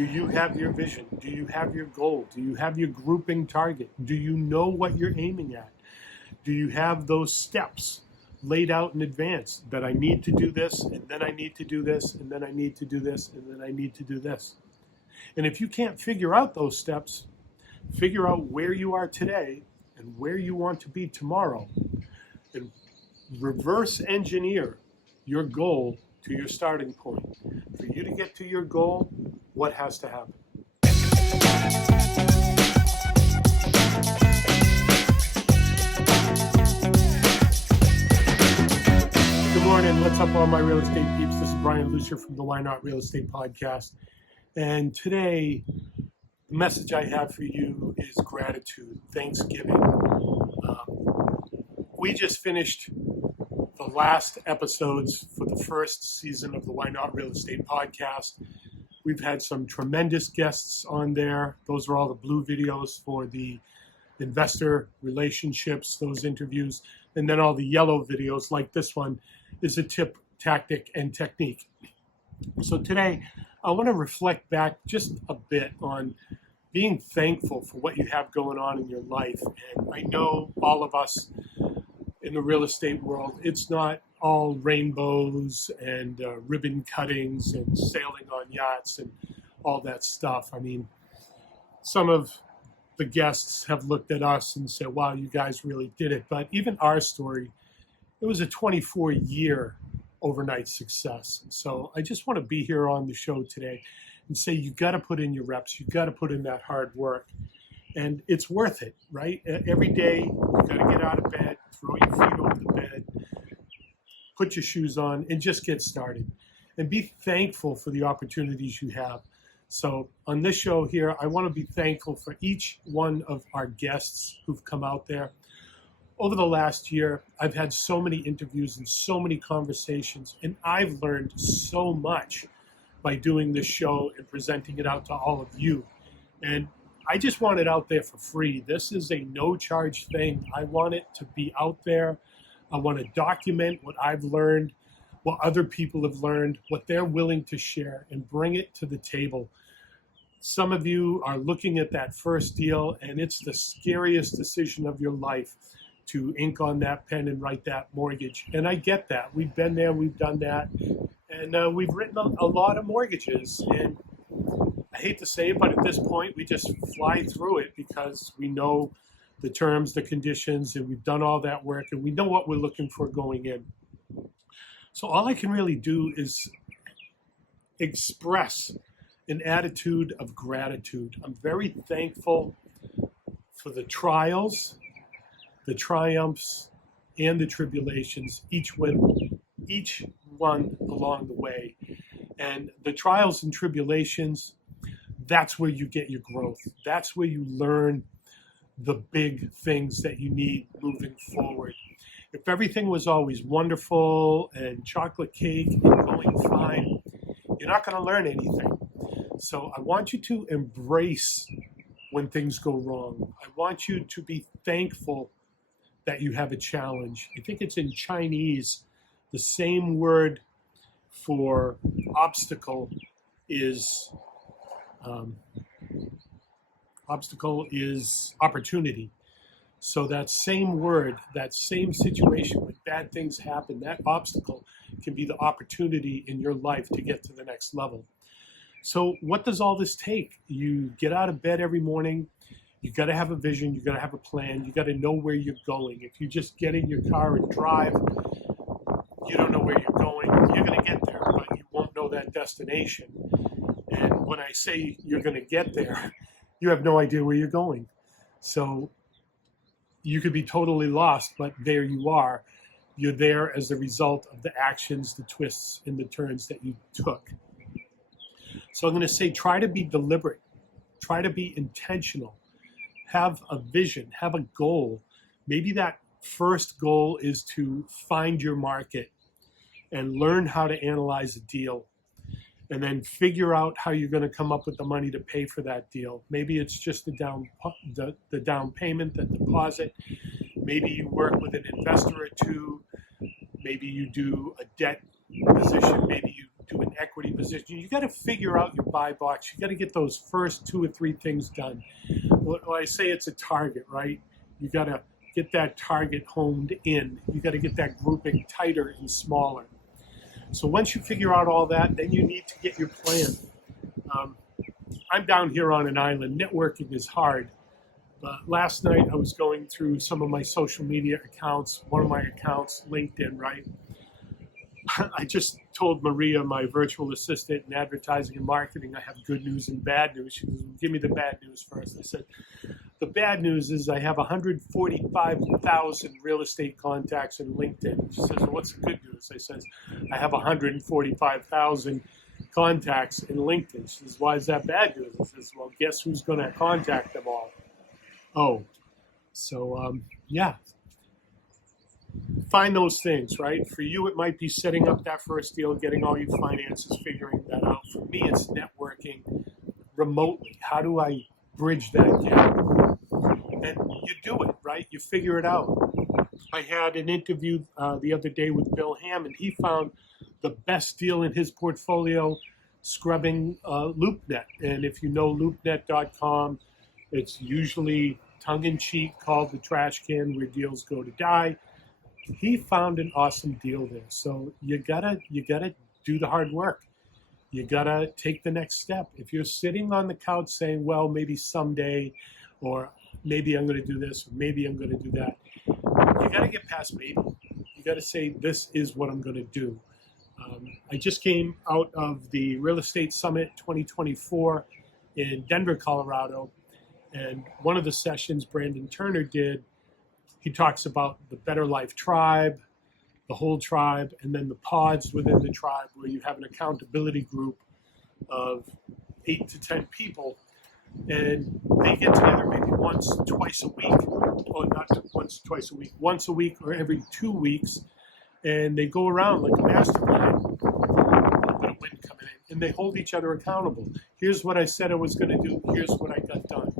Do you have your vision? Do you have your goal? Do you have your grouping target? Do you know what you're aiming at? Do you have those steps laid out in advance that I need to do this, and then I need to do this, and then I need to do this, and then I need to do this? And if you can't figure out those steps, figure out where you are today and where you want to be tomorrow, and reverse engineer your goal to your starting point. For you to get to your goal, what has to happen? Good morning. What's up, all my real estate peeps? This is Brian Lucier from the Why Not Real Estate Podcast. And today, the message I have for you is gratitude, Thanksgiving. We just finished the last episodes for the first season of the Why Not Real Estate Podcast. We've had some tremendous guests on there. Those are all the blue videos for the investor relationships, those interviews. And then all the yellow videos like this one is a tip, tactic, and technique. So today, I want to reflect back just a bit on being thankful for what you have going on in your life. And I know all of us in the real estate world, it's not all rainbows and ribbon cuttings and sailing on yachts and all that stuff. I mean, some of the guests have looked at us and said, wow, you guys really did it. But even our story, it was a 24-year overnight success. So I just want to be here on the show today and say, you got to put in your reps. You got to put in that hard work. And it's worth it, right? Every day, you got to get out of bed, throw your feet over the bed, put your shoes on, and just get started. And be thankful for the opportunities you have. So on this show here, I want to be thankful for each one of our guests who've come out there. Over the last year, I've had so many interviews and so many conversations, and I've learned so much by doing this show and presenting it out to all of you. And I just want it out there for free. This is a no-charge thing. I want it to be out there. I want to document what I've learned, what other people have learned, what they're willing to share, and bring it to the table. Some of you are looking at that first deal, and it's the scariest decision of your life to ink on that pen and write that mortgage. And I get that. We've been there, we've done that, and we've written a lot of mortgages. And I hate to say it, but at this point, we just fly through it because we know the terms, the conditions, and we've done all that work, and we know what we're looking for going in. So all I can really do is express an attitude of gratitude. I'm very thankful for the trials, the triumphs, and the tribulations, each one along the way. And the trials and tribulations, that's where you get your growth. That's where you learn the big things that you need moving forward. If everything was always wonderful and chocolate cake and going fine, you're not going to learn anything. So I want you to embrace when things go wrong. I want you to be thankful that you have a challenge. I think it's in Chinese, the same word for obstacle is opportunity. So that same word, that same situation when bad things happen, that obstacle can be the opportunity in your life to get to the next level. So what does all this take? You get out of bed every morning. You got to have a vision. You got to have a plan. You got to know where you're going. If you just get in your car and drive, you don't know where you're going. You're going to get there, but you won't know that destination. And when I say you're going to get there, you have no idea where you're going. So you could be totally lost, but there you are. You're there as a result of the actions, the twists, and the turns that you took. So I'm going to say, try to be deliberate. Try to be intentional. Have a vision. Have a goal. Maybe that first goal is to find your market and learn how to analyze a deal. And then figure out how you're going to come up with the money to pay for that deal. Maybe it's just the down payment, the deposit. Maybe you work with an investor or two. Maybe you do a debt position. Maybe you to an equity position. You got to figure out your buy box. You got to get those first 2 or 3 things done. When I say it's a target, right? You got to get that target honed in. You got to get that grouping tighter and smaller. So once you figure out all that, then you need to get your plan. I'm down here on an island. Networking is hard. Last night I was going through some of my social media accounts, one of my accounts, LinkedIn, right? I just told Maria, my virtual assistant in advertising and marketing, I have good news and bad news. She goes, give me the bad news first. I said, the bad news is I have 145,000 real estate contacts in LinkedIn. She says, well, what's the good news? I says, I have 145,000 contacts in LinkedIn. She says, why is that bad news? I says, well, guess who's going to contact them all? Oh, so yeah. Find those things, right? For you, it might be setting up that first deal, getting all your finances, figuring that out. For me, it's networking remotely. How do I bridge that gap? And you do it, right? You figure it out. I had an interview the other day with Bill Hammond. He found the best deal in his portfolio scrubbing LoopNet. And if you know LoopNet.com, it's usually tongue-in-cheek called the trash can where deals go to die. He found an awesome deal there. So you gotta do the hard work. You gotta take the next step. If you're sitting on the couch saying, well, maybe someday, or maybe I'm gonna do this, or maybe I'm gonna do that, you gotta get past maybe. You gotta say, this is what I'm gonna do. I just came out of the Real Estate Summit 2024 in Denver, Colorado. And one of the sessions Brandon Turner did, he talks about the Better Life tribe, the whole tribe, and then the pods within the tribe where you have an accountability group of 8 to 10 people. And they get together maybe once, twice a week, or not once, twice a week, once a week or every 2 weeks. And they go around like a mastermind, a little bit of wind coming in, and they hold each other accountable. Here's what I said I was going to do. Here's what I got done.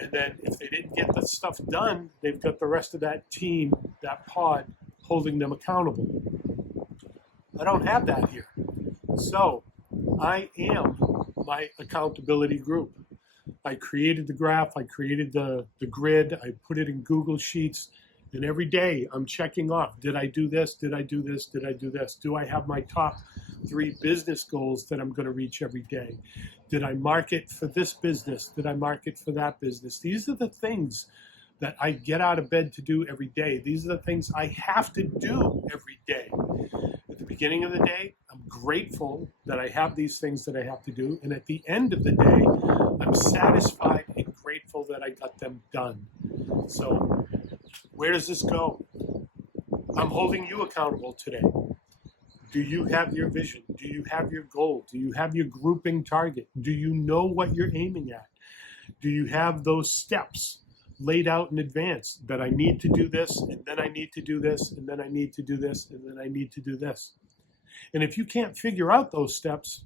And then if they didn't get the stuff done, they've got the rest of that team, that pod, holding them accountable. I don't have that here. So I am my accountability group. I created the graph. I created the grid. I put it in Google Sheets. And every day I'm checking off. Did I do this? Did I do this? Did I do this? Do I have my top 3 business goals that I'm going to reach every day? Did I market for this business? Did I market for that business? These are the things that I get out of bed to do every day. These are the things I have to do every day. At the beginning of the day, I'm grateful that I have these things that I have to do. And at the end of the day, I'm satisfied and grateful that I got them done. So where does this go? I'm holding you accountable today. Do you have your vision? Do you have your goal? Do you have your grouping target? Do you know what you're aiming at? Do you have those steps laid out in advance that I need to do this, and then I need to do this, and then I need to do this, and then I need to do this? And if you can't figure out those steps,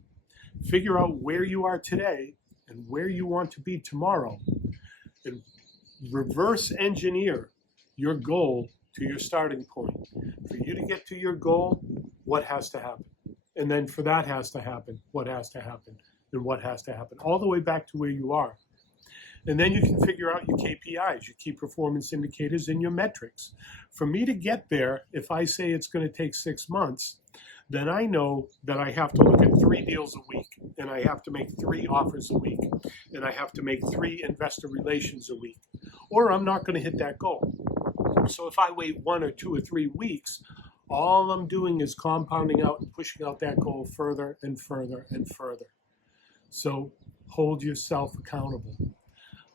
figure out where you are today and where you want to be tomorrow, and reverse engineer your goal to your starting point. For you to get to your goal, what has to happen? And then for that has to happen, what has to happen, and what has to happen, all the way back to where you are. And then you can figure out your KPIs, your key performance indicators, and your metrics. For me to get there, if I say it's going to take 6 months, then I know that I have to look at 3 deals a week, and I have to make 3 offers a week, and I have to make 3 investor relations a week, or I'm not going to hit that goal. So if I wait 1 or 2 or 3 weeks, all I'm doing is compounding out and pushing out that goal further and further and further. So hold yourself accountable.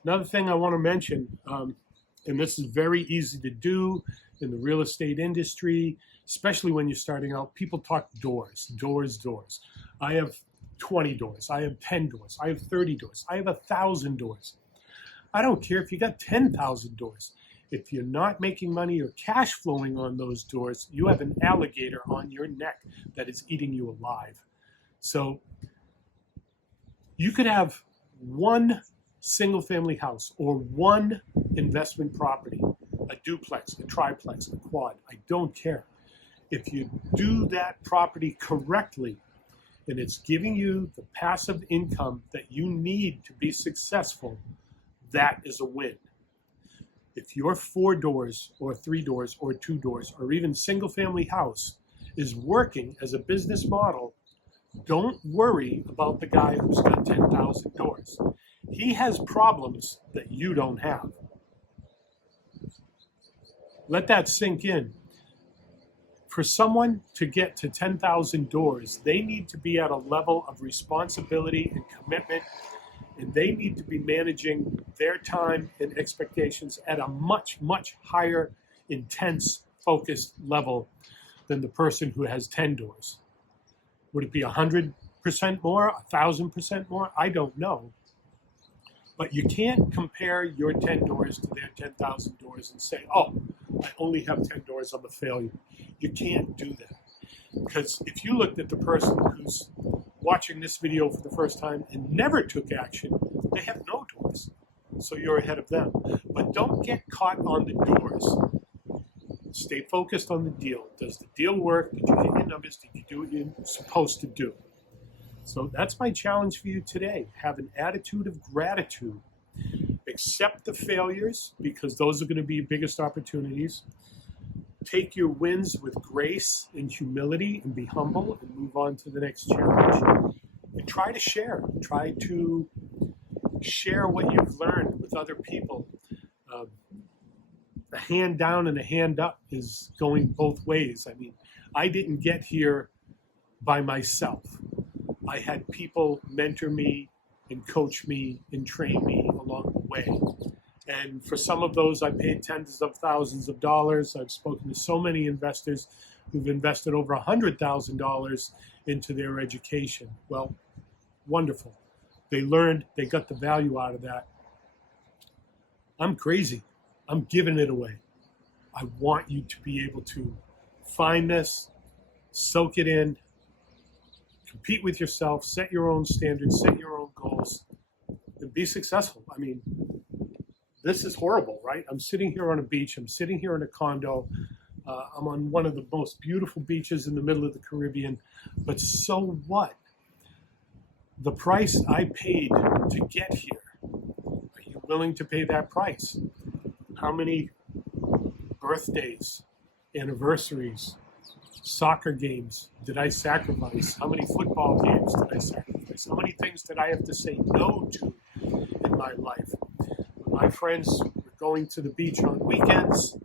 Another thing I want to mention, and this is very easy to do in the real estate industry, especially when you're starting out, people talk doors. I have 20 doors. I have 10 doors. I have 30 doors. I have 1,000 doors. I don't care if you got 10,000 doors. If you're not making money or cash flowing on those doors, you have an alligator on your neck that is eating you alive. So you could have 1 single family house or 1 investment property, a duplex, a triplex, a quad. I don't care. If you do that property correctly, and it's giving you the passive income that you need to be successful, that is a win. If your 4 doors or 3 doors or 2 doors or even single family house is working as a business model, don't worry about the guy who's got 10,000 doors. He has problems that you don't have. Let that sink in. For someone to get to 10,000 doors, they need to be at a level of responsibility and commitment, and they need to be managing their time and expectations at a much, much higher, intense, focused level than the person who has 10 doors. Would it be 100% more, 1,000% more? I don't know. But you can't compare your 10 doors to their 10,000 doors and say, oh, I only have 10 doors, I'm a failure. You can't do that. Because if you looked at the person who's watching this video for the first time and never took action, they have no doors. So you're ahead of them. But don't get caught on the doors. Stay focused on the deal. Does the deal work? Did you hit your numbers? Did you do what you're supposed to do? So that's my challenge for you today. Have an attitude of gratitude. Accept the failures, because those are going to be your biggest opportunities. Take your wins with grace and humility and be humble and move on to the next challenge. And try to share. Try to share what you've learned with other people. A hand down and a hand up is going both ways. I mean, I didn't get here by myself. I had people mentor me and coach me and train me along the way. And for some of those, I paid tens of thousands of dollars. I've spoken to so many investors who've invested over $100,000 into their education. Well, wonderful. They learned, they got the value out of that. I'm crazy. I'm giving it away. I want you to be able to find this, soak it in, compete with yourself, set your own standards, set your own goals, and be successful. I mean, this is horrible, right? I'm sitting here on a beach. I'm sitting here in a condo. I'm on one of the most beautiful beaches in the middle of the Caribbean. But so what? The price I paid to get here, are you willing to pay that price? How many birthdays, anniversaries, soccer games did I sacrifice? How many football games did I sacrifice? How many things did I have to say no to in my life? When my friends were going to the beach on weekends,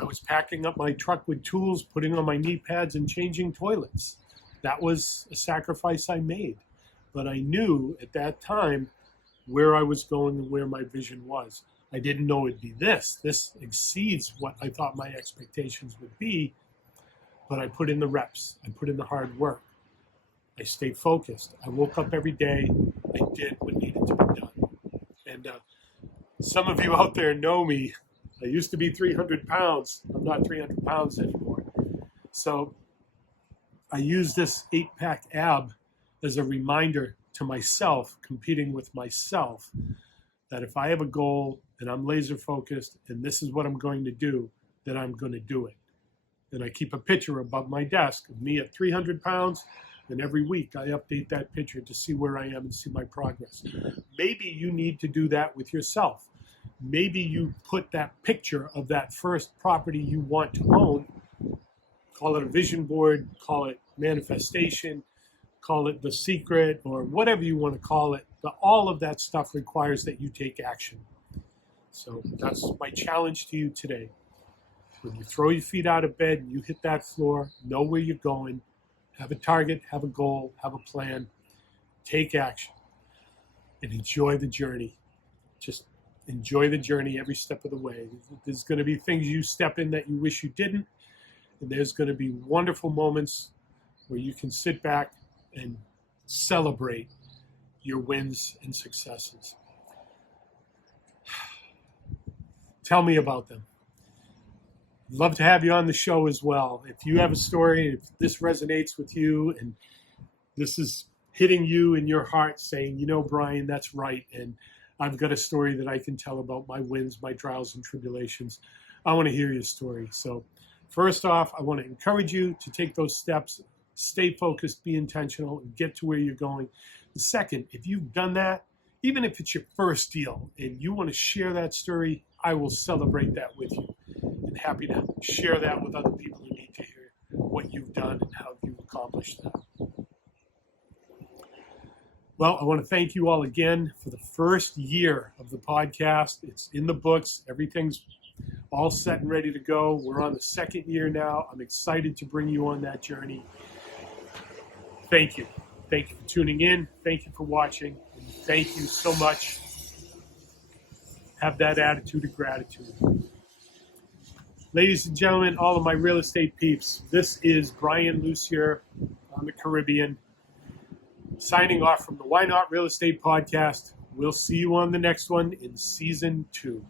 I was packing up my truck with tools, putting on my knee pads, and changing toilets. That was a sacrifice I made. But I knew at that time where I was going and where my vision was. I didn't know it'd be this. This exceeds what I thought my expectations would be. But I put in the reps. I put in the hard work. I stayed focused. I woke up every day. I did what needed to be done. And some of you out there know me. I used to be 300 pounds. I'm not 300 pounds anymore. So I use this 8-pack ab as a reminder to myself, competing with myself, that if I have a goal and I'm laser focused and this is what I'm going to do, then I'm going to do it. And I keep a picture above my desk of me at 300 pounds, and every week I update that picture to see where I am and see my progress. Maybe you need to do that with yourself. Maybe you put that picture of that first property you want to own, call it a vision board, call it manifestation, call it the secret, or whatever you want to call it. But all of that stuff requires that you take action. So that's my challenge to you today. When you throw your feet out of bed and you hit that floor, know where you're going, have a target, have a goal, have a plan, take action, and enjoy the journey. Just enjoy the journey every step of the way. There's going to be things you step in that you wish you didn't, and there's going to be wonderful moments where you can sit back and celebrate your wins and successes. Tell me about them. I'd love to have you on the show as well. If you have a story, if this resonates with you and this is hitting you in your heart saying, you know, Brian, that's right, and I've got a story that I can tell about my wins, my trials and tribulations, I want to hear your story. So first off, I want to encourage you to take those steps stay focused, be intentional, and get to where you're going. The second, if you've done that, even if it's your first deal and you want to share that story, I will celebrate that with you. And happy to share that with other people who need to hear what you've done and how you've accomplished that. Well, I want to thank you all again for the first year of the podcast. It's in the books. Everything's all set and ready to go. We're on the second year now. I'm excited to bring you on that journey. Thank you. Thank you for tuning in. Thank you for watching. And thank you so much. Have that attitude of gratitude. Ladies and gentlemen, all of my real estate peeps, this is Brian Lucier on the Caribbean, signing off from the Why Not Real Estate Podcast. We'll see you on the next one in season 2.